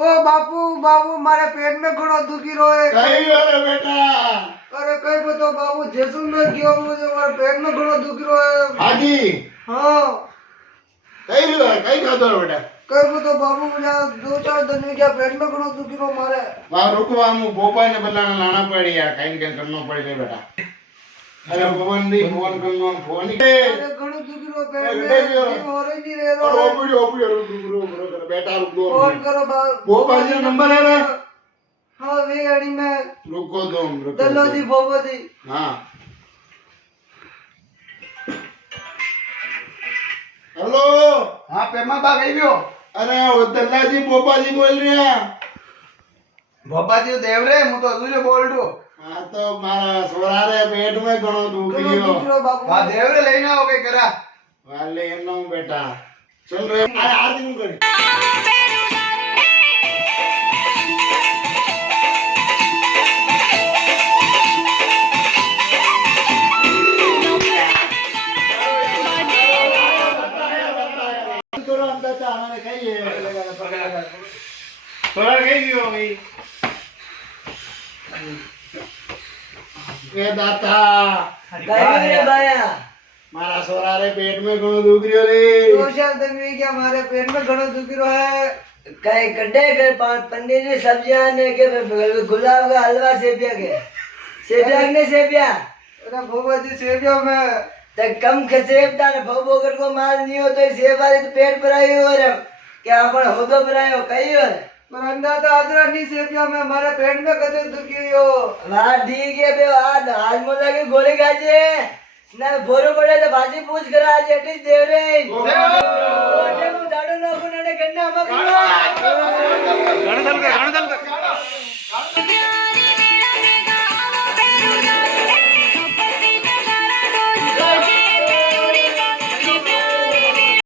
ओ बापू बाबू मारे पेट में घणो दुखी रोए कई वाला बेटा अरे कई बतो बाबू जेसु में गयो मुझे मारे पेट में घणो दुखी रोए हाजी हां कई खादो बेटा कई बतो बाबू मुझे 2-4 दिन में क्या पेट में घणो दुखी रो मारे वहां रुकवा मु बोपा ने बदलाना लाना पड़ी यार कहीं कहीं करना पड़ गई बेटा अरे भवन दी फोन करनो फोन अरे घणो दुखी रो पेट में जीव हो रही नहीं रे रो ओपड़ी रुक बेटा रुक दो फोन करो बोपा जी नंबर है ना हां वे गाड़ी में रुको रुको दल्लो जी बोबो जी हां हेलो हाँ पेमा बा गई भी हो अरे वो दल्ला जी बोपा जी बोल रहे हैं भोपा जी देव रे मु तो अजूले बोल दो हाँ तो मारा सोरा रे पेट में घणो दुख घणो लियो दुखी रो बापू हाँ देव रे लेना हो गई करा वाले एनो बेटा चल रे अरे आरती नु कर थोड़ा कहीं भी हो गई ए दाता मारा सोरा रे पेट में घणो दुख रियो रे 2-4 दिन में क्या हमारे पेट में घणो दुखी रो है कई गड्ढे के पनीर की सब्जियां ने के गुलाब का हलवा सेबिया ने सेबिया अरे भोबा जी सेवियो में तो कम सेब था ना भव बोकर को माल नहीं हो तो सेब वाले तो पेट भराई हो रे क्या अपन होदो भराई हो कई हो पर अंडा तो आदरा नहीं सेवियो में हमारे पेट में कदे दुखी हो वाह ठीक है बे आज मोला की गोली खाजे ना बोरो पड़े तो भाजी पूछ कर आज एटी देव रे ओटे मु दाड़ो ना को नडे गन्ना मकरो